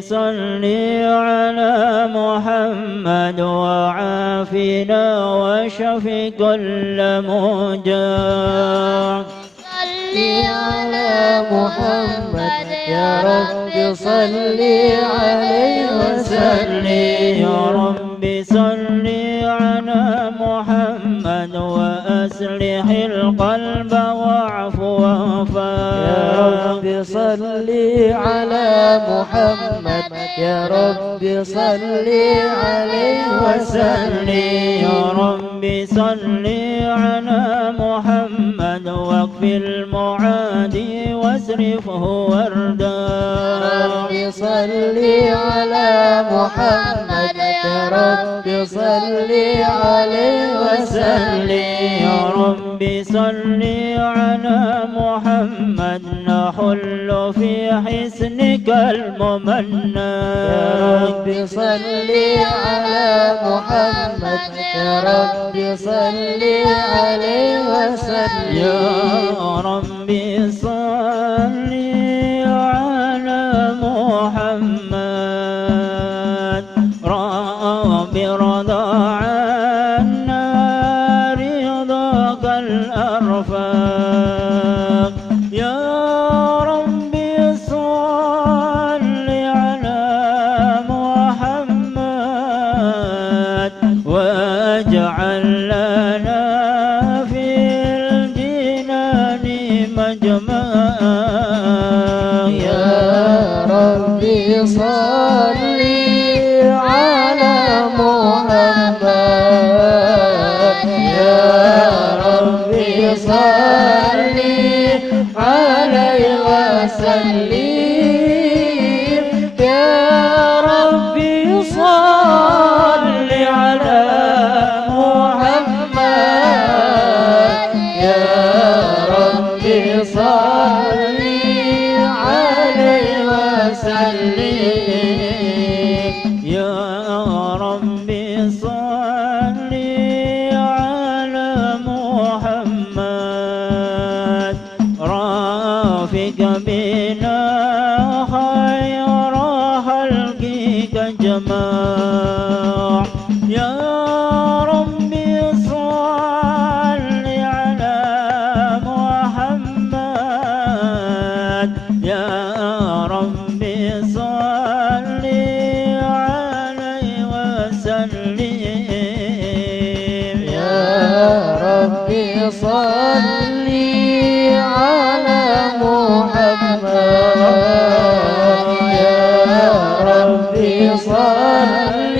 صل على محمد وعافنا وشف كل موجوع صل على محمد يا رب صل عليه وسلم يا رب صل على محمد وأصلح القلب واعف وفاق يا رب صل على محمد يا رب صل عليه وسلم يا رب صل على محمد واكف المعادي واصرفه وردا يا رب صل على محمد يا رب صل عليه وسلم يا رب صل على محمد نحل في حسنك الممنى يا رب صل على محمد يا رب صل عليه وسلم يا رب صل على محمد رب رضى عنا رضاك الأرفاق يا رب صل على محمد واجعل لنا في الجنان مجمعا يا رب صل على محمد يا رب صل عليه وسلم يا رب صل على محمد يا رب صل عليه وسلم يا رب صل على محمد رافق بنا خير خلقك جماع يا رب صل على محمد يا رب صل عليه وسلم يا رب صل على محمد يا رب صل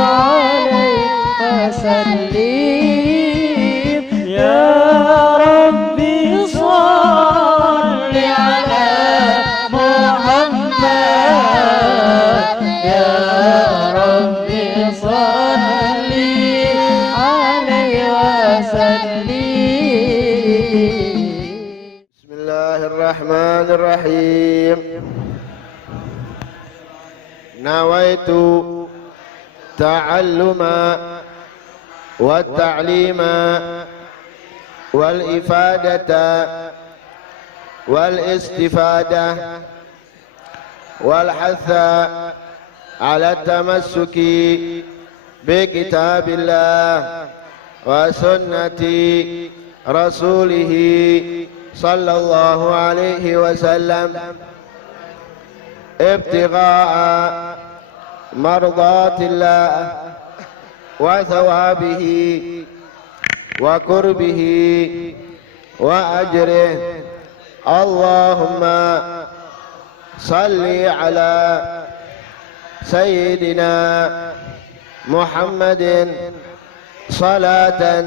عليه وسلم يا رب صل على محمد يا رب صل عليه وسلم بسم الله الرحمن الرحيم نويت تعلم والتعليم والإفادة والاستفادة والحث على التمسك بكتاب الله وسنة رسوله صلى الله عليه وسلم ابتغاء مرضات الله وثوابه وقربه وأجره. اللهم صل على سيدنا محمد صلاة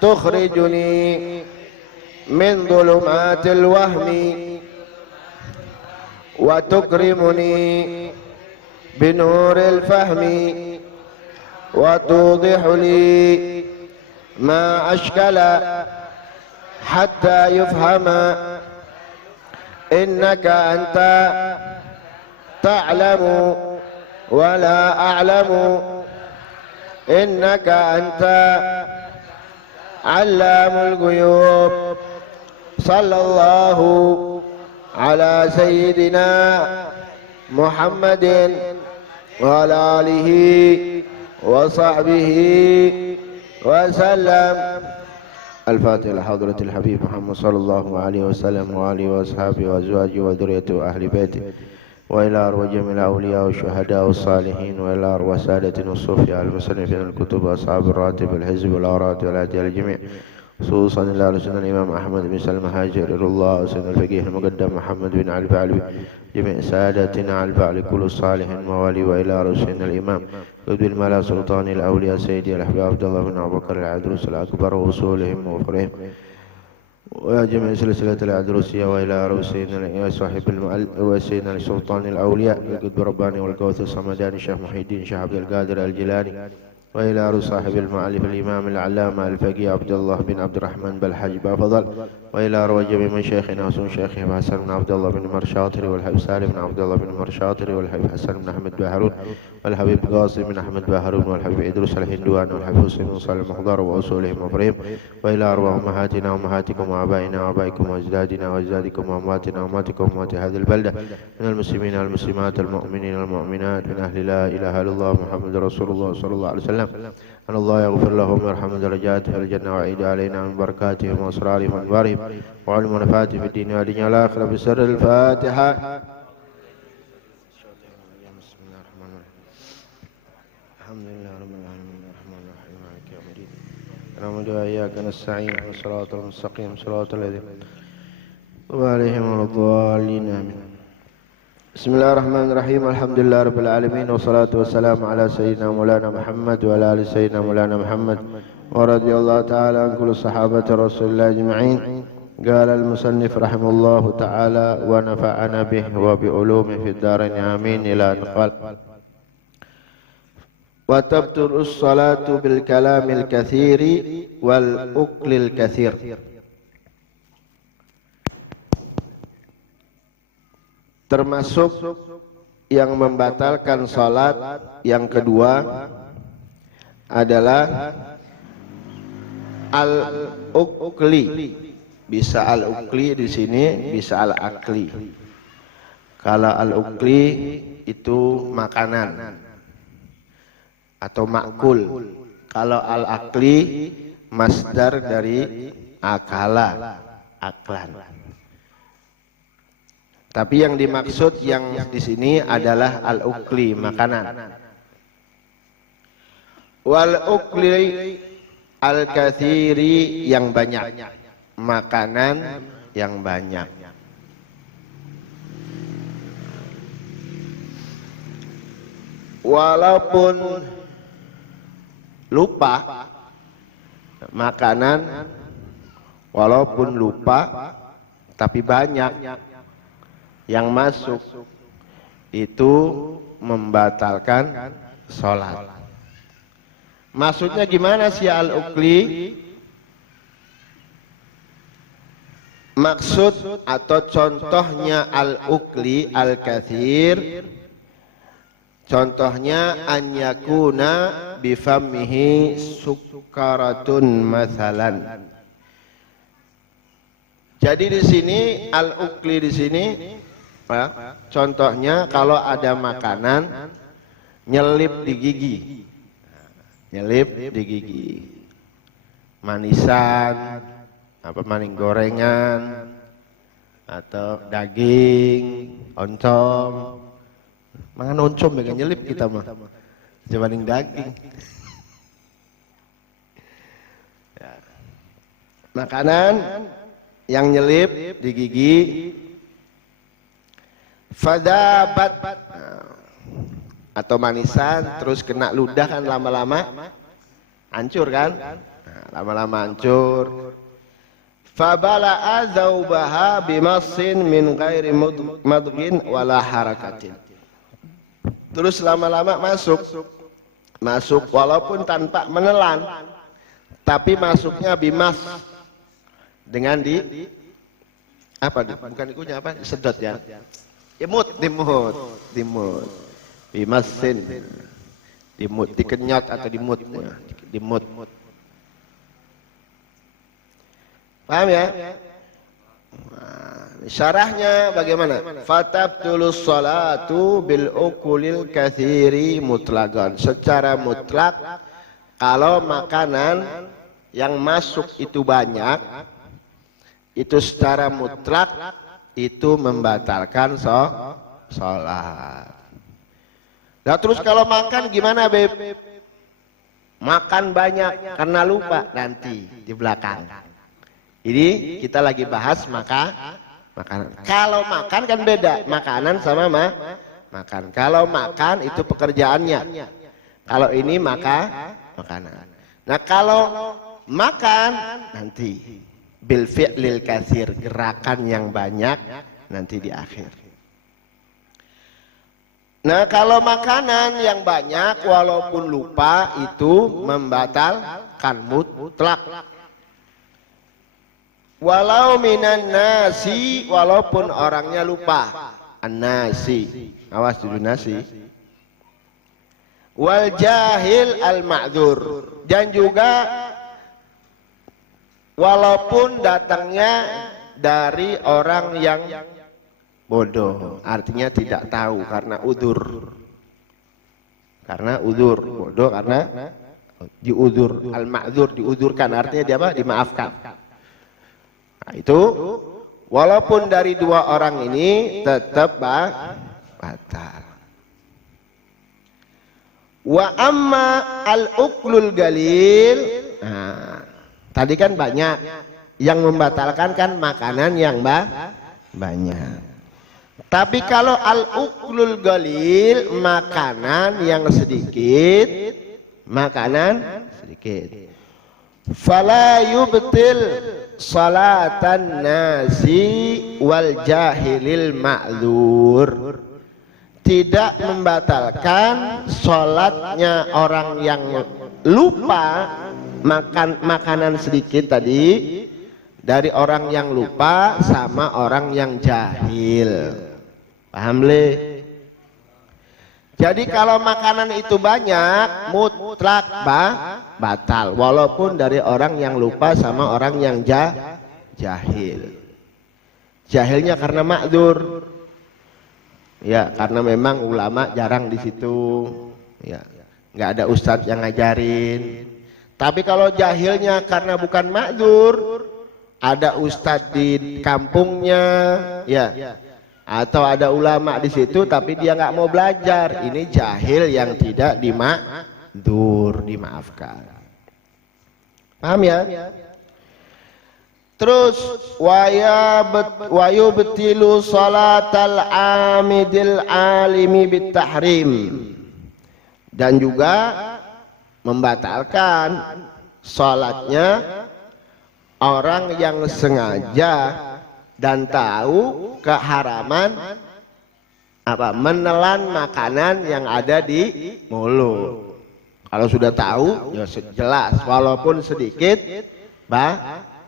تخرجني من ظلمات الوهم وتكرمني بنور الفهم وتوضح لي ما أشكل حتى يفهم إنك أنت تعلم ولا أعلم إنك أنت علام الغيوب. صلى الله على سيدنا محمد وعلى آله وصحبه وسلم. الفاتحة لحضرة الحبيب محمد صلى الله عليه وسلم وآله وأصحابه وأزواجه وذريته وأهل بيته، وإلى أرواح جميع الأولياء والشهداء والصالحين، وإلى أرواح سادتنا الصوفياء المصنفين الكتب وأصحاب الراتب والحزب والأوراد والهدي الجميع، خصوصا إلى رسول الإمام أحمد بن سلمة هاجر الله وسيدنا الفقيه المقدم محمد بن علي بعلوي، جميع سادتنا على البعل كل الصالح الموالي، وإلى رسول الإمام قطب الملا سلطان الأولياء سيدي الأحباب عبد الله بن أبو بكر العدروس الأكبر وأصولهم وفرهم، ويا جميع سلسلة العدروسية، وإلى رؤوسنا صاحب وسيدنا سلطان الأولياء القطب الرباني والغوث الصمداني الشيخ محي الدين شيخ عبد القادر الجيلاني، وإلى رؤوس صاحب المؤلف الإمام العلامة الفقيه عبد الله بن عبد الرحمن بالحاج بافضل، وإلى أرواح جميع مشايخنا وسن شيخهم حسن بن عبد الله بن مرشاطري والحبيب سالم بن عبد الله بن مرشاطري والحبيب حسن بن أحمد بهارون والحبيب قاسم بن أحمد بهارون والحبيب إدريس الهندوان والحبيب حسين بن صالح المخضر وأصولهم وفرهم، وإلى أرواح أمهاتنا وأمهاتكم وآبائنا وآبائكم وأجدادنا وأجدادكم وأمواتنا وأمواتكم وأموات هذه البلدة من المسلمين والمسلمات المؤمنين والمؤمنات من أهل لا إله إلا الله محمد رسول الله صلى الله عليه وسلم، أن الله يغفر لهم ويرحم درجاتهم الجنة ويعيد علينا من بركاتهم وأسرارهم وأنوارهم وعلم ونفاتهم في الدين والدنيا والآخرة بسر الفاتحة. الحمد لله رب العالمين الرحمن الرحيم مالك يوم الدين نعبد وإياك نستعين صراط المستقيم صراط الذين أنعمت عليهم غير الضالين آمين. بسم الله الرحمن الرحيم الحمد لله رب العالمين والصلاة والسلام على سيدنا مولانا محمد وعلى آل سيدنا مولانا محمد ورضي الله تعالى عن كل صحابة رسول الله أجمعين. قال المصنف رحمه الله تعالى ونفعنا به وبعلومه في الدارين آمين إلى أن قال وتبطل الصلاة بالكلام الكثير والأكل الكثير. Termasuk yang membatalkan salat yang kedua adalah al-ukli. Bisa al-ukli di sini, bisa al-akli. Kalau al-ukli itu makanan atau makul. Kalau al-akli masdar dari akala, aklan. Tapi yang dimaksud yang di sini adalah al-ukli, makanan. Wal ukli al-kathiri, yang banyak, makanan yang banyak. Walaupun lupa makanan, walaupun lupa tapi banyak yang masuk, itu membatalkan sholat. Maksudnya gimana sih al-ukli? Maksud atau contohnya al-ukli al-kathir, contohnya an yakuna bifamihi sukaratun masalan. Jadi di sini al-ukli di sini contohnya kalau ada makanan nyelip di gigi, nyelip di gigi, manisan, apa maning gorengan atau daging, oncom, mangan oncom ya nyelip kita mah, jawaning daging. Makanan yang nyelip di gigi, fadabat atau manisan terus kena ludah kan lama-lama hancur kan, lama-lama hancur. Fabala azaubaha bimasin min ghairi madghin wala harakatin. Terus lama-lama masuk walaupun tanpa menelan, tapi masuknya bimas dengan di apa? Bukan dikunyah apa? Sedot ya. Dimut. Bimasin. Dimut, dikenyot atau dimut. Dimut. Paham ya? syarahnya bagaimana? Fatabtulus salatu bil ukulil katsiri mutlaqan. Secara mutlak kalau makanan yang masuk itu banyak, itu secara mutlak itu membatalkan sholat. Nah terus kalau makan gimana Beb? Makan banyak karena lupa, nanti di belakang. Ini kita lagi bahas makanan. Kalau makan kan beda, makanan sama makan. Kalau makan itu pekerjaannya. Kalau ini makanan. Nah kalau makan nanti bil fi'lil katsir, gerakan yang banyak nanti di akhir. Nah kalau makanan yang banyak walaupun lupa itu membatalkan mutlak. Walau minan nasi, walaupun orangnya lupa. An-nasi, awas dulu nasi. Wal jahil al-ma'dzur, dan juga walaupun datangnya dari orang yang bodoh, artinya tidak tahu karena udzur. Karena udzur, bodoh karena diudzur, al-ma'dzur diudzurkan, artinya dia apa? Dimaafkan. Nah, itu walaupun dari dua orang ini tetap batal. Wa amma al-uklul galil, nah, tadi kan banyak yang membatalkan kan makanan yang banyak. Tapi kalau al-uklul galil, makanan yang sedikit, fala yubtil salatan nasi wal jahilil ma'dzur, tidak membatalkan sholatnya orang yang lupa makan makanan sedikit tadi, dari orang yang lupa sama orang yang jahil. Paham le? Jadi kalau makanan itu banyak mutlak batal, walaupun dari orang yang lupa sama orang yang jahil. Jahilnya karena ma'dzur. Ya, karena memang ulama jarang di situ. Ya, nggak ada ustadz yang ngajarin. Tapi kalau jahilnya karena bukan ma'dzur, ada ustadz di kampungnya, ya, atau ada ulama di situ, tapi dia nggak mau belajar. Ini jahil yang tidak dima'dzur, dimaafkan. Paham ya? Terus wayubtilu salatal amidil alimi bitahrim, dan juga membatalkan salatnya orang yang sengaja dan tahu keharaman apa menelan makanan yang ada di mulut. Kalau sudah tahu ya jelas, walaupun sedikit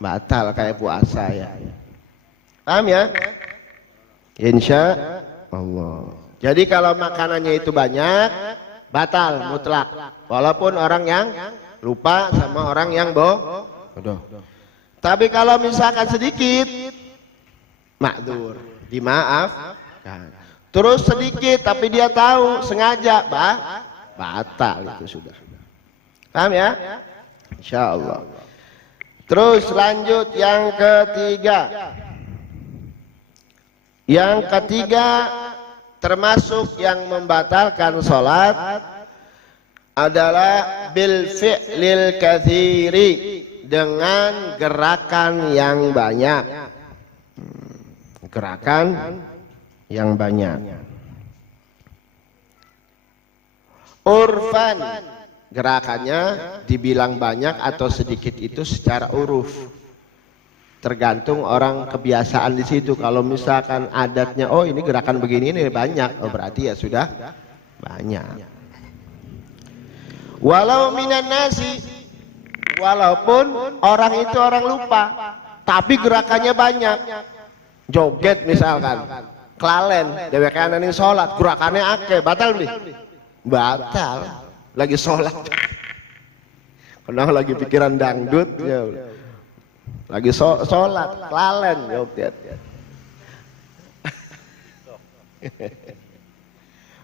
batal kayak puasa ya. Paham ya? Insya Allah. Jadi kalau makanannya itu banyak, batal mutlak. Walaupun orang yang lupa sama orang yang bodoh. Tapi kalau misalkan sedikit, ma'dzur, dimaafkan. Terus sedikit tapi dia tahu sengaja, batal itu sudah. Paham ya? Insya Allah. Terus lanjut yang ketiga. Yang ketiga termasuk yang membatalkan sholat adalah bil fi'lil katsiri, dengan gerakan yang banyak. Gerakan yang banyak. Urfan, gerakannya dibilang banyak atau sedikit itu secara uruf, tergantung orang kebiasaan di situ. Kalau misalkan adatnya, oh ini gerakan begini ini banyak, oh berarti ya sudah banyak. Walau minan nasi, walaupun orang itu orang lupa, tapi gerakannya banyak. Joget misalkan, kelalen, dewek kanan ini sholat, gerakannya akeh, batal nih? Batal. Lagi sholat, karena lagi pikiran dangdut, ya. Lagi sholat, kelalen,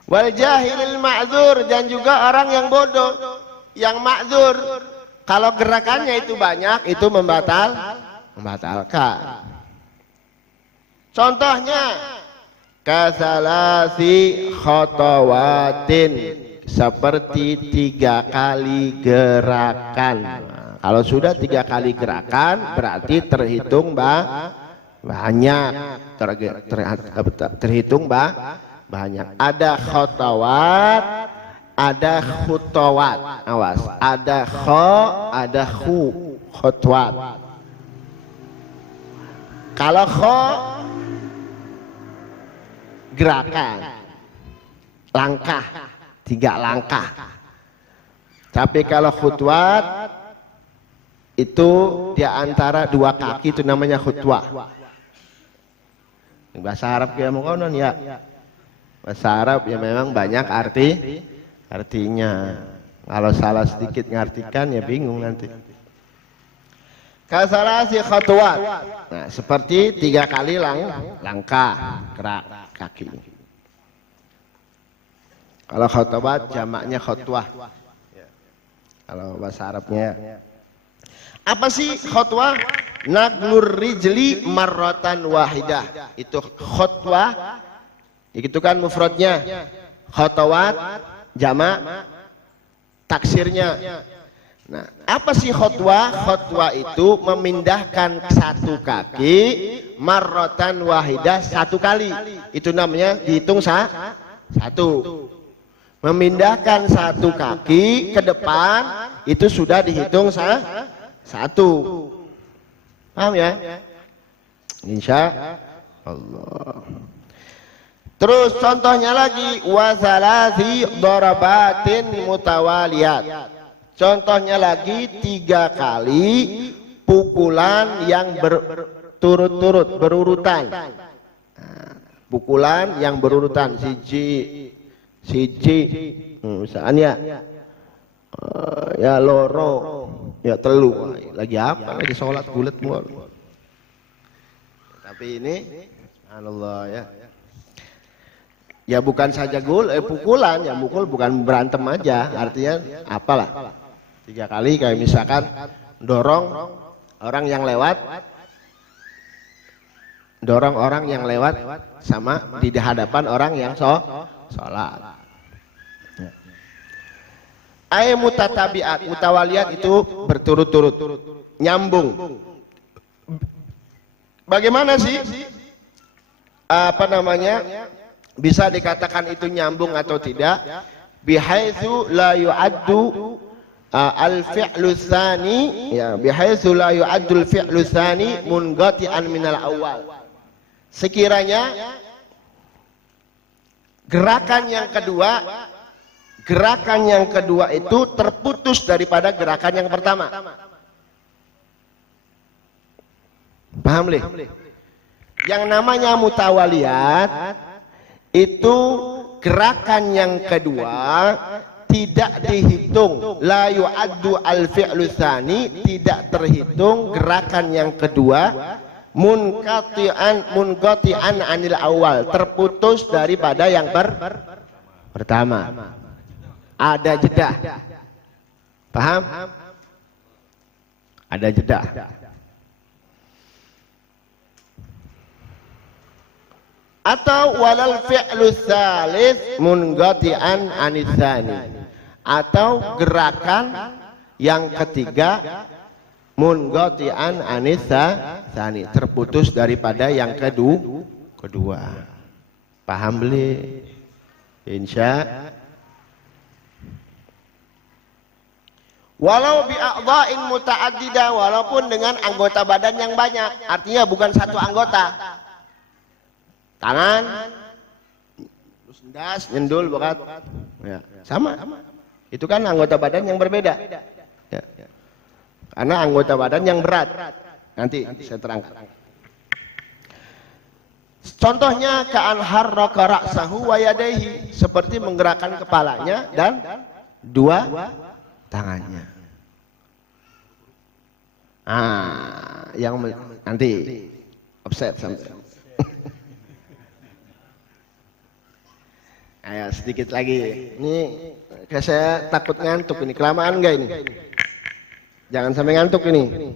Wal jahilil ma'dzur, dan juga orang yang bodoh, yang ma'dzur. Kalau gerakannya itu banyak, itu membatalkan. Contohnya kasalasi khotowatin, seperti 3 kali gerakan. Nah, kalau sudah 3 kali gerakan berarti terhitung banyak, terhitung banyak. Ada khotowat, ada khutowat. Awas, ada ada khutwat. Kalau gerakan, langkah, 3 langkah. Tapi kalau khutwat itu di antara 2 kaki, itu namanya khutwah. Bahasa Arab ya mengkonon ya. Bahasa Arab ya memang banyak artinya. Kalau salah sedikit ngartikan ya bingung nanti. Kasalasi khutwat. Nah, seperti 3 kali langkah, gerak kaki. Kalau khutwat jamaknya khutwah. Kalau bahasa Arabnya. Apa sih khutwah? Naglur rijli marratan wahidah. Itu khutwah. Itu kan mufradnya. Khutwat jamak taksirnya. Nah, apa sih khutwah? Khutwah itu memindahkan 1 kaki marratan wahidah, 1 kali. Itu namanya dihitung 1. Memindahkan 1 kaki ke depan itu sudah dihitung 1. Paham ya? Insya Allah. Terus contohnya lagi wasalasi darabatin mutawaliyat. Contohnya lagi 3 kali pukulan yang berturut-turut, berurutan. Pukulan yang berurutan, siji, misalnya ya loro, ya telu. Lagi apa? Lagi sholat gulet mulu. Tapi ini, subhanallah ya. Ya bukan saja pukulan, ya mukul bukan berantem aja. Artinya apalah? 3 kali kayak misalkan dorong orang yang lewat, sama di hadapan orang yang sholat. Ay mutatabiat, mutawaliyat itu berturut-turut, nyambung. Bagaimana sih bisa dikatakan itu nyambung atau tidak? Bihaitsu la yu'addu al-fi'lu tsani, ya, bihaitsu la yu'addu al-fi'lu tsani munqati'an minal awal. Sekiranya gerakan yang kedua itu terputus daripada gerakan yang pertama. Paham lih? Yang namanya mutawaliyat itu gerakan yang kedua tidak dihitung, la yu'addu al-fi'lu tsani, tidak terhitung gerakan yang kedua munqati'an anil awal, terputus daripada yang pertama. Ada jeda. Paham? Ada jeda. Atau walal fi'lu tsalits munqati'an anis tsani, atau gerakan yang ketiga munqati'an anis tsani, terputus daripada yang kedua. Paham beli? Insya. Walau bi'a'dha'in muta'addidah, walaupun dengan anggota badan yang banyak. Artinya bukan 1 anggota. Tangan, terus ndas, nyendul, bokat, ya, sama. Itu kan anggota badan yang berbeda. Ya. Karena anggota badan yang berat. Nanti saya terangkan. Contohnya ka'an harraka ra'sahu wa yadayhi, seperti menggerakkan kepalanya dan 2 tangannya. Yang nanti offset sampai. Ayo sedikit lagi. Ini kayak saya takut ngantuk ini. Kelamaan enggak ini? Jangan sampai ngantuk ini.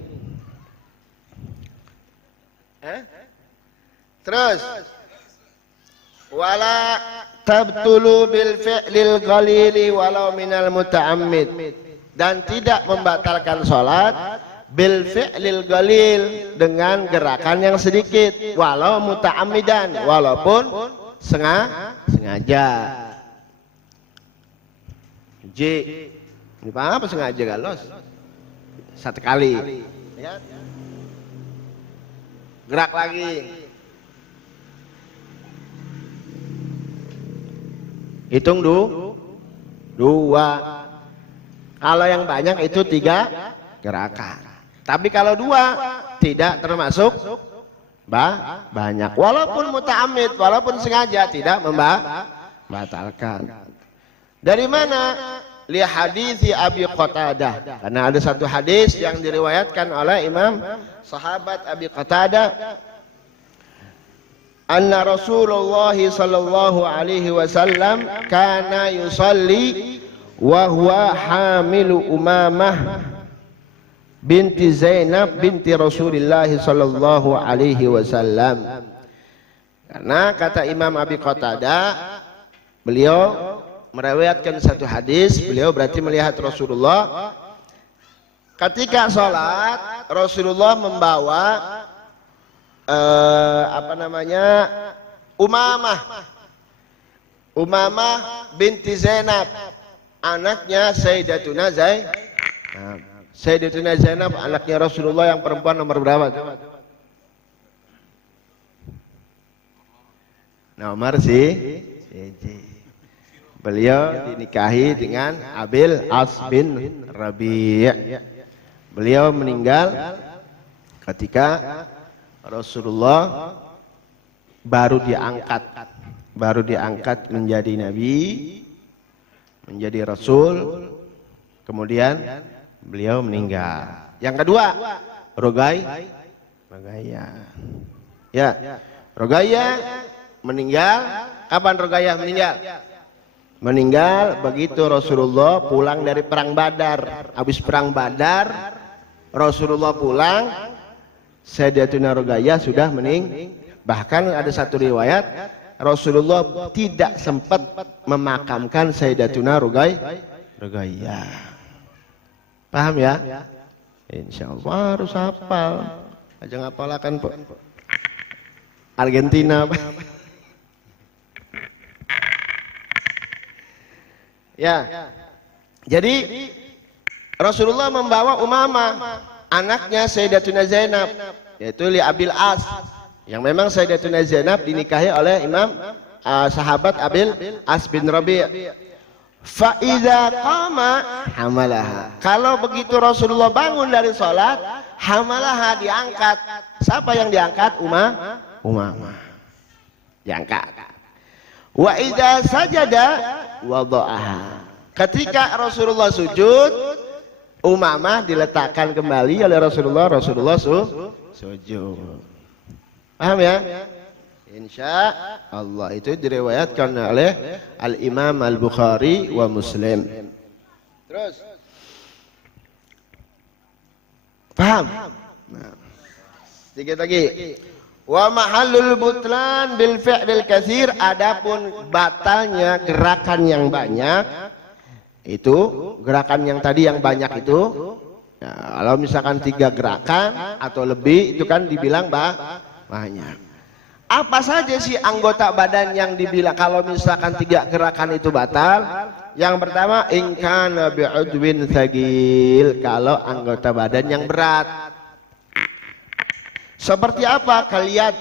Terus. Wala tabtulu bil fi'lil qalili walau minal muta'ammid. Dan tidak membatalkan sholat bil fi'lil qalil dengan gerakan yang sedikit walau muta'ammidan, walaupun sengaja. J. Ini apa sengaja galos? Satu kali. Gerak lagi. Hitung dua. Kalau yang banyak itu 3 gerakan. Tapi kalau 2 tidak termasuk banyak. Walaupun muta'ammid, walaupun sengaja tidak membatalkan. Dari mana? Li hadits Abi Qatadah. Karena ada satu hadis yang diriwayatkan oleh Imam sahabat Abi Qatadah. Anna Rasulullah sallallahu alaihi wasallam kana yusalli wa huwa hamilu Umamah binti Zainab binti Rasulullah sallallahu alaihi wasallam. Karena kata Imam Abi Qatadah, beliau meriwayatkan satu hadis, beliau berarti melihat Rasulullah ketika sholat, Rasulullah membawa Umamah binti Zainab, anaknya Sayyidatuna Zainab. Sayyidatuna Zainab anaknya Rasulullah yang perempuan nomor berapa? Nomor beliau dinikahi dengan Abil As bin Rabi'. Beliau meninggal ketika Rasulullah baru diangkat menjadi nabi, menjadi rasul, kemudian beliau meninggal. Yang kedua, Rughayyah. Ya, Rughayyah meninggal. Kapan Rughayyah meninggal? Meninggal begitu Rasulullah pulang dari perang Badar. Habis perang Badar, Rasulullah pulang, Sayyidatuna Rughayyah sudah meninggal. Bahkan ada satu riwayat Rasulullah tidak sempat memakamkan Sayyidatuna Rughayyah. Paham ya? Insyaallah harus hafal. Aja ngapalakan Pak. Argentina Pak. Ya. Jadi Rasulullah membawa Umamah, anaknya Sayyidatuna Zainab, yaitu li Abil As, yang memang Sayyidatuna Zainab dinikahi oleh Imam sahabat Abil As bin Rabi'. Fa idza qama hamalaha. Kalau begitu Rasulullah bangun dari sholat, hamalaha diangkat. Siapa yang diangkat? Umamah. Diangkat. Wa idza sajada wada'aha. Ketika Rasulullah sujud, Umamah diletakkan kembali oleh Rasulullah. Rasulullah sujud. Paham ya? Insya Allah. Itu diriwayatkan oleh Al-Imam Al-Bukhari wa Muslim. Terus paham? Nah, sedikit lagi. Wa mahallul butlan bil fi'lil katsir. Adapun batalnya gerakan yang banyak, itu gerakan yang tadi yang banyak itu, ya, kalau misalkan 3 gerakan atau lebih itu kan dibilang banyak. Apa saja sih anggota badan yang dibilang kalau misalkan 3 gerakan itu batal? Yang pertama, in kana bi'udwin tsagil, kalau anggota badan yang berat. Seperti apa? Kalian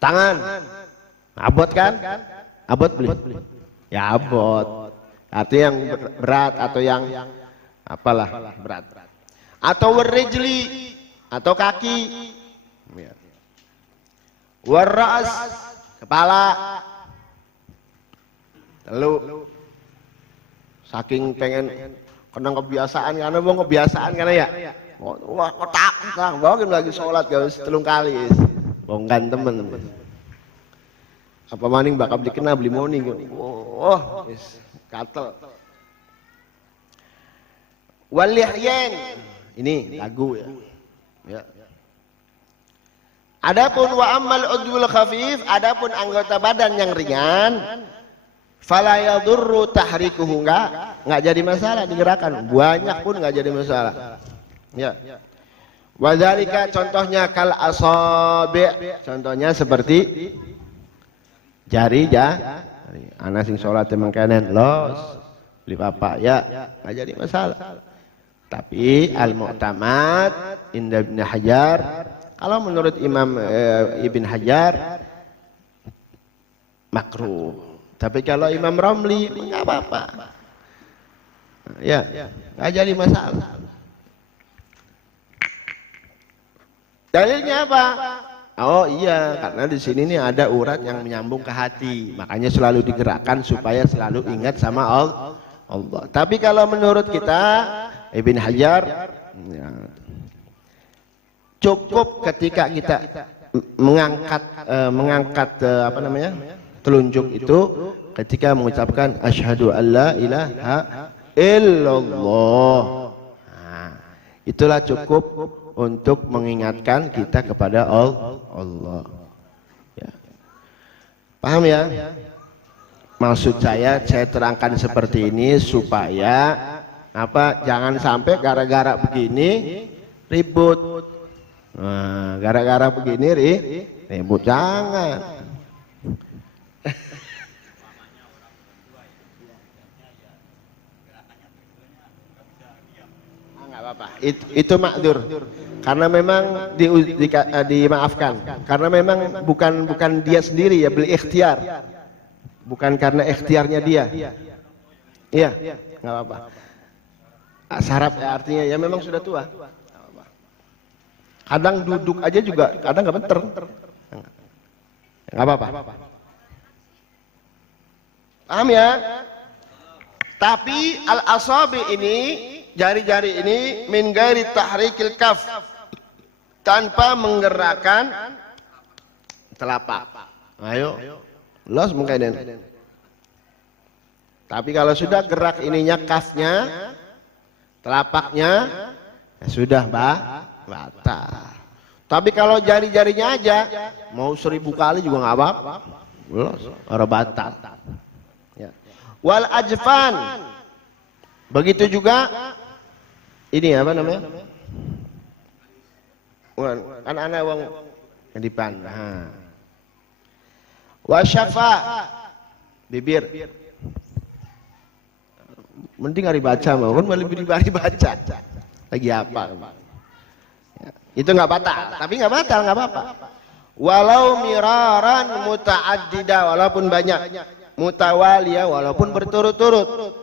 tangan. Abot kan? Abot beli. Ya abot. Artinya yang berat atau yang apalah berat. Atau warrijli atau kaki. Warras, kepala. Lalu saking pengen kena kebiasaan karena bang kebiasaan karena ya. Wah kotak, bangin lagi sholat guys 3 kali. Bongkan temen. Apa maning bakal dikena beli morning. Oh, wis katel. Walihyan. Ini lagu ya. Ya. Adapun wa ammal udwul khafif, adapun anggota badan yang ringan, fala yadurru tahrikuhu, enggak jadi masalah digerakkan. Banyak pun enggak jadi masalah. Ya. Wadzalika contohnya kal asabi', contohnya seperti jari ana sing salat emang kenen los beli papa ya enggak jadi masalah. Tapi al-mu'tamad inda Ibn Hajar, kalau menurut Imam Ibn Hajar makruh. Tapi kalau Imam Ramli enggak apa-apa. Ya, enggak jadi masalah. Dalilnya apa? Oh iya, karena di sini nih ada urat yang menyambung ke hati, makanya selalu digerakkan supaya selalu ingat sama Allah. Tapi kalau menurut kita Ibn Hajar, ya, cukup ketika kita mengangkat apa namanya telunjuk itu ketika mengucapkan asyhadu alla ilaha illallah. Nah, itulah cukup untuk mengingatkan kita kepada Allah. Ya. Paham ya? Maksud saya terangkan seperti ini supaya apa? Jangan sampai gara-gara begini ribut. Nah, gara-gara begini ribut, jangan. Enggak apa-apa. Itu makdur. Karena memang dimaafkan. Karena memang bukan dia sendiri ya, bil ikhtiar. Bukan karena ikhtiarnya dia. Iya, enggak apa-apa. Saraf ya, artinya ya memang sudah tua. Kadang duduk aja juga kadang nggak bener. Nggak apa-apa. Paham ya? Tapi al-asabi ini, jari-jari ini min ghairi tahrikil kaf, tanpa menggerakkan telapak. Ayo, los mungkin. Tapi kalau sudah gerak ininya kafnya, telapaknya, ya sudah batal. Tapi kalau jari-jarinya aja, mau 1000 kali juga nggak apa-apa. Orang batal. Ya. Wal ajfan, begitu juga ini apa namanya? Anak-anak wong kedipan. Wasyafa, bibir. Mending hari baca mau kan lebih hari baca. Lagi apa? Ya. Itu nggak batal, tapi nggak batal nggak apa-apa. Walau miraran muta'addida, walaupun banyak, mutawaliya, walaupun berturut-turut.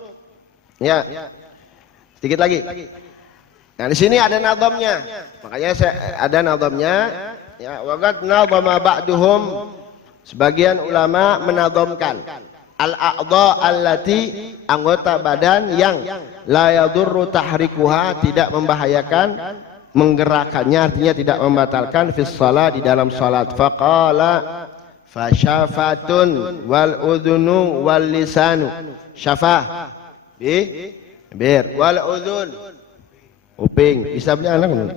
Ya. Sedikit lagi. Nah, di sini ada nadhamnya. Makanya ada nadhamnya. Ya, waqad nadhama ba'duhum, sebagian ulama menadhamkan al-a'dha allati, anggota badan yang la yadurru tahrikuha, tidak membahayakan menggerakkannya, artinya tidak membatalkan fis shalah, di dalam salat. Faqala fasyafatun wal udhunu wal lisanu. Syafah bibir, wal udhun kuping, bisa beli anak kan?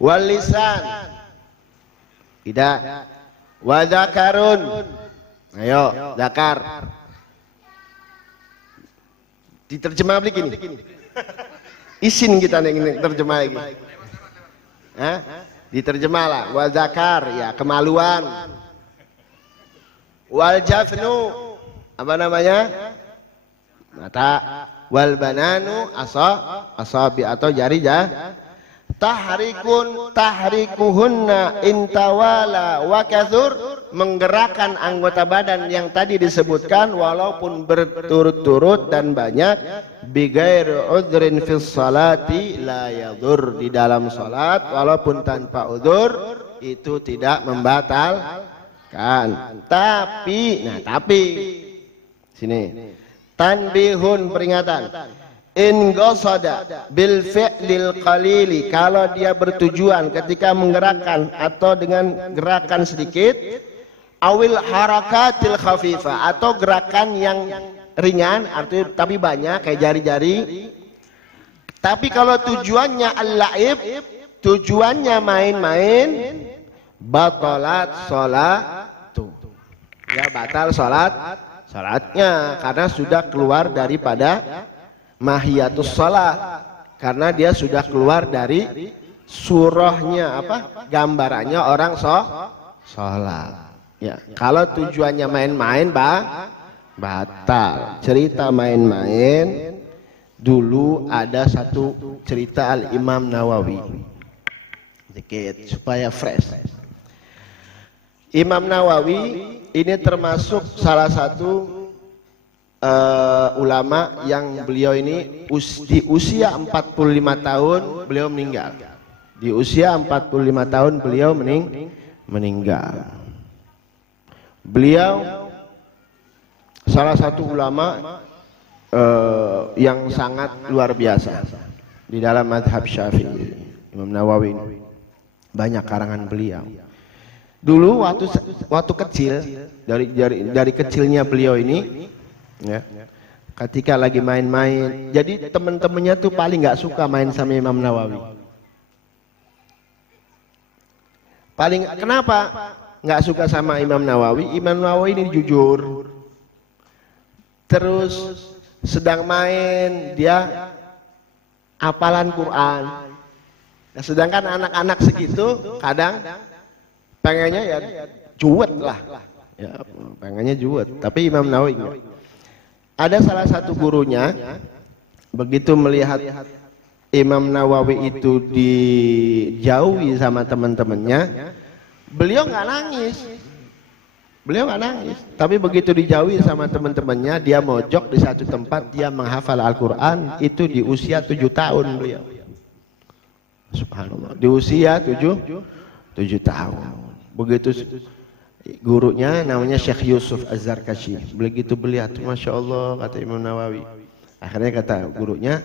Wal lisan tidak, wa dzakarun, ayo zakar. Diterjemah beli gini. Isin kita nih terjemah lagi. Hah? Diterjemah lah. Wa zakar, ya kemaluan. Wal jafnu, apa namanya? Mata. Wal bananu, asabi atau jari tahrikuhunna intawala wa kathur, menggerakkan anggota badan yang tadi disebutkan walaupun berturut-turut dan banyak, bighair udhrin fis salati la yadur, di dalam salat walaupun tanpa udzur itu tidak membatalkan. Tapi sini tanbihun, peringatan. In qasada bil fi'lil qalili, kalau dia bertujuan ketika menggerakkan atau dengan gerakan sedikit, awil harakatil khafifah, atau gerakan yang ringan artinya tapi banyak kayak jari-jari. Tapi kalau tujuannya al-la'ib, tujuannya main-main, batalat sholatu, ya batal salatnya karena sudah keluar daripada mahiyatus sholat, karena dia sudah keluar dari surahnya apa, gambarannya orang sholat. Ya, kalau tujuannya main-main batal. Cerita main-main, dulu ada satu cerita Al-Imam Nawawi, sedikit supaya fresh. Imam Nawawi ini termasuk salah satu ulama yang beliau ini di usia 45 tahun beliau meninggal. Di usia 45 tahun beliau meninggal. Beliau salah satu ulama yang sangat luar biasa di dalam mazhab Syafi'i. Imam Nawawi ini banyak karangan beliau. Dulu waktu kecil, dari kecilnya beliau ini, ya, ketika lagi main-main, jadi teman-temannya tuh paling nggak suka main sama Imam Nawawi. Paling kenapa nggak suka sama Imam Nawawi? Imam Nawawi ini jujur, terus sedang main dia hafalan Quran. Nah, sedangkan anak-anak segitu kadang pengennya ya juwet lah, ya, pengennya juwet. Tapi Imam Nawawi ada salah satu gurunya, begitu melihat Imam Nawawi itu dijauhi sama teman-temannya, beliau nggak nangis. Beliau nggak nangis, tapi begitu dijauhi sama teman-temannya, dia mojok di satu tempat, dia menghafal Al-Quran itu di usia 7 tahun beliau. Subhanallah, di usia 7 tahun. Begitu gurunya namanya Syekh Yusuf Az-Zarkashi, begitu beliau, Masya Allah, kata Imam Nawawi. Akhirnya kata gurunya,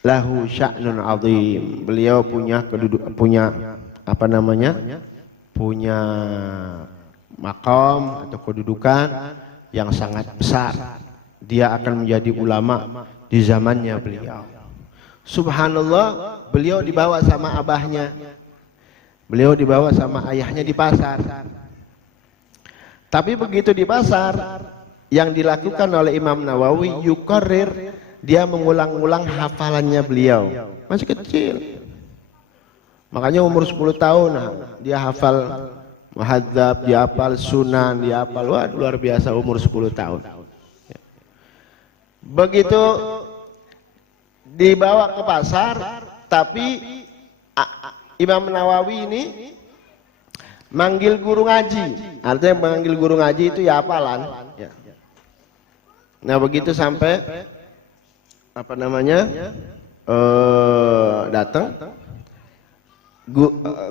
lahu sya'nun azim, beliau punya apa namanya, punya maqam atau kedudukan yang sangat besar. Dia akan menjadi ulama di zamannya beliau. Subhanallah, beliau dibawa sama abahnya, beliau dibawa sama ayahnya di pasar. Tapi begitu di pasar, yang dilakukan oleh Imam Nawawi, yukarrir, dia mengulang-ulang hafalannya beliau. Masih kecil, makanya umur 10 tahun dia hafal Muhadzab, dia hafal Sunan, dia hafal, wah luar biasa umur 10 tahun. Begitu dibawa ke pasar, tapi Imam Nawawi ini manggil guru ngaji. Artinya manggil guru ngaji itu ya hafalan. Nah begitu sampai apa namanya datang,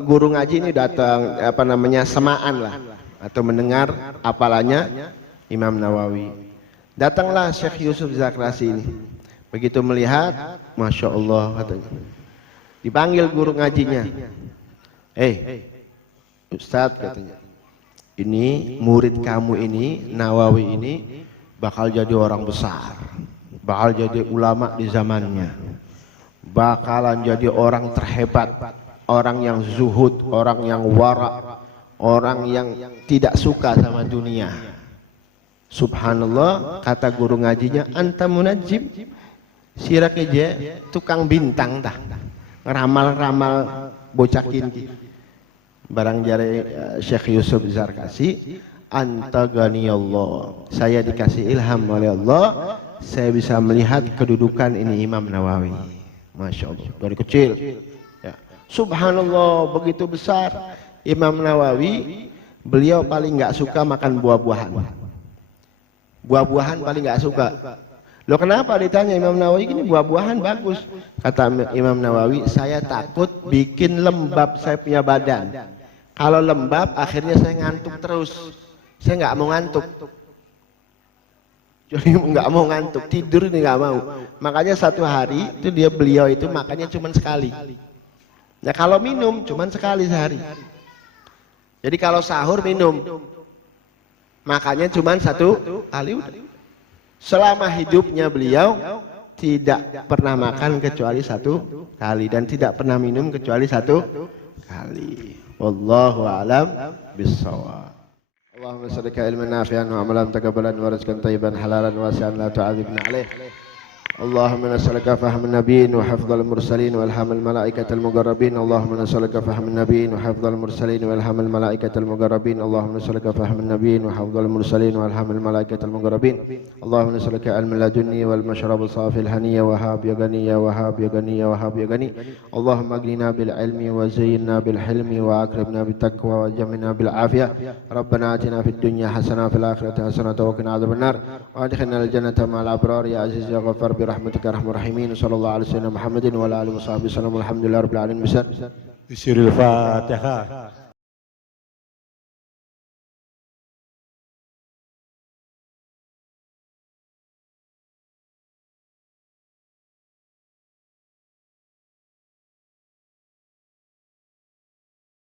guru ngaji ini datang, apa namanya, semaan lah atau mendengar hafalannya Imam Nawawi. Datanglah Syekh Yusuf Zakrasi ini. Begitu melihat, Masya Allah, katanya, dipanggil guru ngajinya. Ustadz, katanya, ini murid kamu ini, Nawawi ini bakal jadi orang besar, bakal jadi ulama di zamannya, bakalan jadi orang terhebat, orang yang zuhud, orang yang wara, orang yang tidak suka sama dunia. Subhanallah, kata guru ngajinya, anta munajjim, sirakeje tukang bintang dah, ngeramal-ramal bocah kinti. Barang jari Syekh Yusuf Zarkasi, anta ganiyallah, saya dikasih ilham oleh Allah, saya bisa melihat kedudukan ini Imam Nawawi. Masya Allah, dari kecil ya. Subhanallah, begitu besar Imam Nawawi, beliau paling nggak suka makan buah-buahan. Buah-buahan paling nggak suka. Loh kenapa, ditanya Imam Nawawi, ini buah-buahan bagus. Kata Imam Nawawi, saya takut bikin lembab saya punya badan. Kalau lembab akhirnya saya ngantuk terus. Saya nggak mau ngantuk. Jadi nggak mau ngantuk, tidur ini nggak mau. Makanya satu hari itu beliau itu makannya cuma sekali. Nah kalau minum cuma sekali sehari. Jadi kalau sahur minum, Makanya cuma 1 kali udah. Selama hidupnya beliau tidak pernah makan kecuali 1 kali dan tidak pernah minum kecuali 1 kali. Wallahu a'lam bissawab. Allahumma salli ala ilmin nafi'an wa amalan taqabbalan wa rizqan thayyiban halalan wasi'an la tu'adzibna alaih. اللهم نسألك فهم النبيين وحفظ المرسلين والهم الملائكة المقربين اللهم نسألك فهم النبيين وحفظ المرسلين والهم الملائكة المقربين اللهم نسألك فهم النبيين وحفظ المرسلين والهم الملائكة المقربين اللهم نسألك علم لدني والمشرب الصافي الهنية وهاب يا غني يا وهاب يا غني يا وهاب يا غني اللهم اغننا بالعلم وزينا بالحلم وأكرمنا بالتقوى وجمعنا بالعافية ربنا آتنا في الدنيا حسنة وفي الآخرة حسنة وقنا عذاب النار وأدخلنا الجنة مع الأبرار يا عزيز يا غفار برحمتك يا أرحم الراحمين صلى الله على سيدنا محمد وعلى آله وصحبه وسلم والحمد لله رب العالمين. Bismillahirrahmanirrahim.